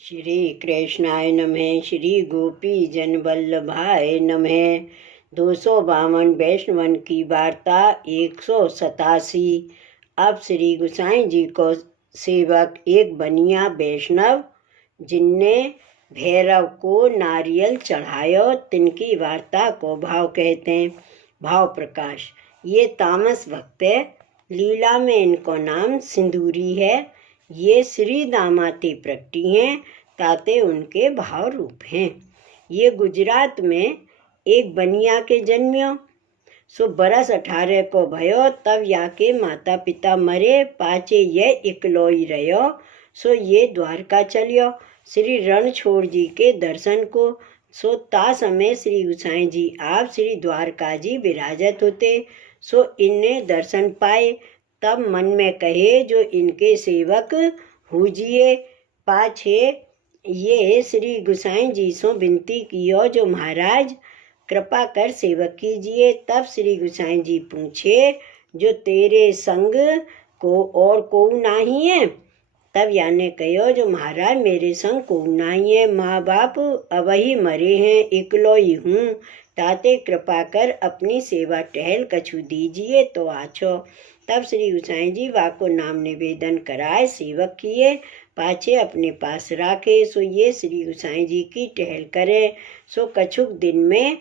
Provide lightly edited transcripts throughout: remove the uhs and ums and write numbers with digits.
श्री कृष्णाय नमः। श्री गोपी जन वल्लभाय नमः। 252 वैष्णवन की वार्ता 187। अब श्री गुसाई जी को सेवक एक बनिया वैष्णव जिनने भैरव को नारियल चढ़ायो, तिनकी वार्ता को भाव कहते हैं। भाव प्रकाश। ये तामस भक्त है, लीला में इनको नाम सिंदूरी है। ये श्री दामाते प्रगटी हैं, ताते उनके भाव रूप हैं। ये गुजरात में एक बनिया के जन्मियो। सो बरस 18 को भयो, तब याके माता पिता मरे, पाचे ये इकलोई रहो। सो ये द्वारका चलियो श्री रणछोड़ जी के दर्शन को। सो ता समय श्री गुसाई जी आप श्री द्वारका जी विराजत होते। सो इनने दर्शन पाए, तब मन में कहे जो इनके सेवक हुजिए। पाछे ये श्री गुसाई जी सो विनती कियो जो महाराज कृपा कर सेवक कीजिए। तब श्री गुसाई जी पूछे जो तेरे संग को और को नहीं है। तब याने कहो जो महाराज मेरे संग को नहीं है, माँ बाप अवही मरे हैं, इकलो ही हूँ, ताते कृपा कर अपनी सेवा टहल कछु दीजिए तो आछो। तब श्री गुसाई जी वाको नाम निवेदन कराए, सेवक किए, पाछे अपने पास राखे। सो ये श्री गुसाई जी की टहल करे। सो कछुक दिन में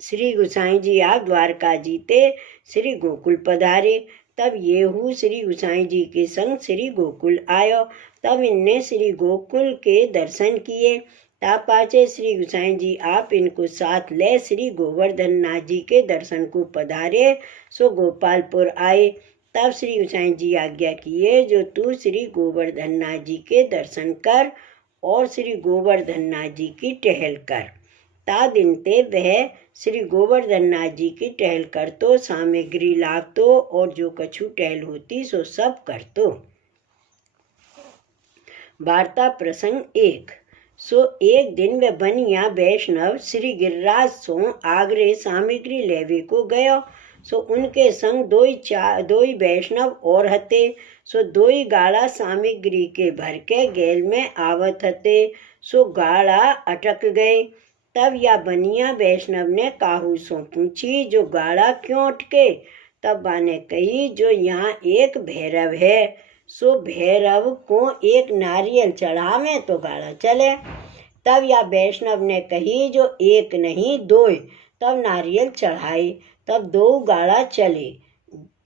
श्री गुसाई जी आप द्वारका जीते श्री गोकुल पधारे। तब येहू श्री गुसाई जी के संग श्री गोकुल आयो। तब इनने श्री गोकुल के दर्शन किए। तब पाचे श्री गुसाई जी आप इनको साथ ले श्री गोवर्धन नाथ जी के दर्शन को पधारे। सो गोपालपुर आए। तब श्री गुसाई जी आज्ञा किए जो तू श्री गोवर्धन नाथ जी के दर्शन कर और श्री गोवर्धन नाथ जी की टहल कर। ता दिन ते वह श्री गोवर्धन नाथ जी की टहल कर तो सामग्री लाभ तो और जो कछु टहल होती सो सब कर तो। वार्ता प्रसंग 1। सो एक दिन वह बनिया वैष्णव श्री गिरिराज सो आगरे सामग्री लेवे को गयो। सो उनके संग दोई वैष्णव और हते। सो दोई गाड़ा सामग्री के भर के गैल में आवत हते। सो गाड़ा अटक गए। तब या बनिया वैष्णव ने काहू सो पूछी जो गाड़ा क्यों अटके। तब बाने कही जो यहाँ एक भैरव है। सो भैरव को एक नारियल चढ़ावे तो गाड़ा चले। तब या वैष्णव ने कही जो एक नहीं दो। तब नारियल चढ़ाए, तब दो गाड़ा चले।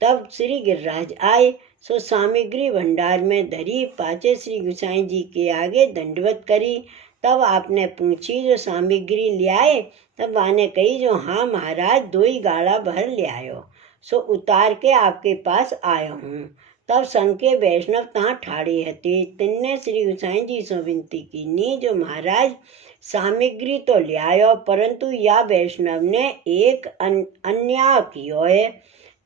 तब श्री गिरिराज आए। सो सामग्री भंडार में धरी, पाचे श्री गुसाई जी के आगे दंडवत करी। तब आपने पूछी जो सामग्री ले आए। तब वाने कही जो हाँ महाराज, 2 गाड़ा भर ले आयो। सो उतार के आपके पास आया हूँ। तब संग के वैष्णव तहाँ ठाड़े हते। तिनने श्री गुसाई जी से विनती की नी जो महाराज सामग्री तो ले आयो, परंतु या वैष्णव ने एक अन्याय कियो है।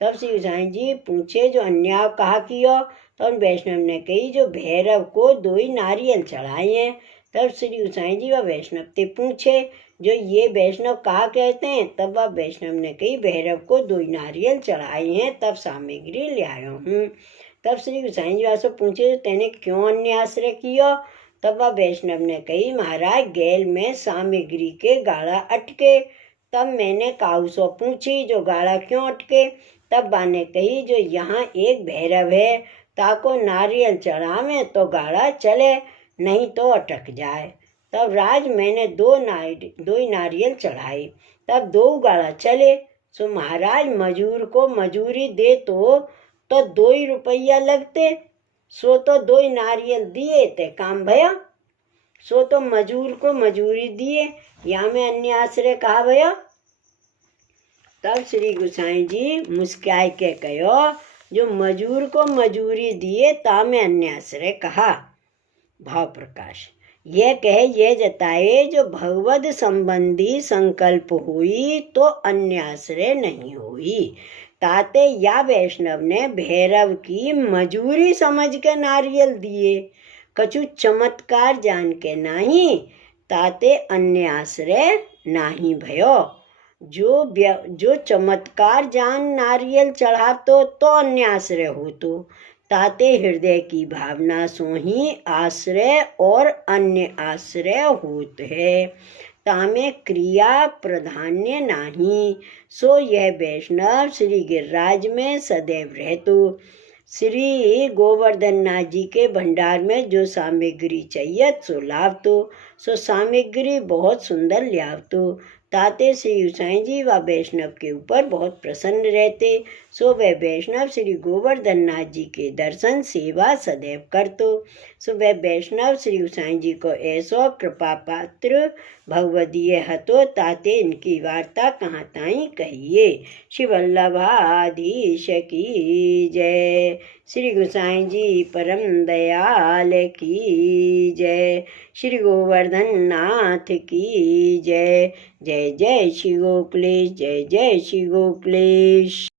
तब श्री गुसाई जी पूछे जो अन्याय कहा कियो। तब वैष्णव ने कही जो भैरव को 2 नारियल चढ़ाए हैं। तब श्री गुसाई जी व वैष्णव ते पूछे जो ये वैष्णव कहा कहते हैं। तब वह वैष्णव ने कही भैरव को 2 नारियल चढ़ाए हैं, तब सामग्री ले आयो हूँ। तब श्री गुसाई जी से पूछे तेने क्यों अन्य आश्रय कियो। तब वह वैष्णव ने कही महाराज गैल में सामग्री के गाड़ा अटके। तब मैंने काऊ सो पूछी जो गाड़ा क्यों अटके। तब बाने कही जो यहाँ एक भैरव है, ताको नारियल चढ़ावे तो गाड़ा चले, नहीं तो अटक जाए। तब राज मैंने 2 नारियल चढ़ाए, तब 2 गाड़ा चले। सो महाराज मजूर को मजूरी दे तो 2 रुपया लगते। सो तो 2 नारियल दिए ते काम भया। सो तो मजूर को मजूरी दिए, या में अन्य आश्रय कहा भया। तब श्री गुसाई जी मुस्काए के कहो जो मजूर को मजूरी दिए ता में अन्य आश्रय कहा। भाव प्रकाश। यह कहे ये जताए जो भगवद संबंधी संकल्प हुई तो अन्य आश्रय नहीं हुई। ताते या वैष्णव ने भैरव की मजूरी समझ के नारियल दिए, कछु चमत्कार जान के नहीं, ताते अन्य आश्रय नहीं भयो। जो चमत्कार जान नारियल चढ़ातो तो अन्य आश्रय हो तो, ताते हृदय की भावना सो ही आश्रय और अन्य आश्रय होत है। तामे क्रिया प्राधान्य नाही, सो यह वैष्णव श्री गिरिराज में सदैव रहतो। श्री गोवर्धन नाथ जी के भंडार में जो सामग्री चाहिए सो लावतो, सो सामग्री बहुत सुंदर लियावतो। ताते श्री गोसाई जी व वैष्णव के ऊपर बहुत प्रसन्न रहते, सो वह वैष्णव श्री गोवर्धन नाथ जी के दर्शन सेवा सदैव करतो। सो वह वैष्णव श्री गोसाई जी को ऐसो कृपा पात्र भगवदीय हतो, ताते इनकी वार्ता कहाँ ताई कहिए। श्री वल्लभाधीश की जय। श्री गोसाई जी परम दयाल की जय। श्री गोवर्धन नाथ की जय। जय जय श्री गोकुलेश, जय जय श्री गोकुलेश।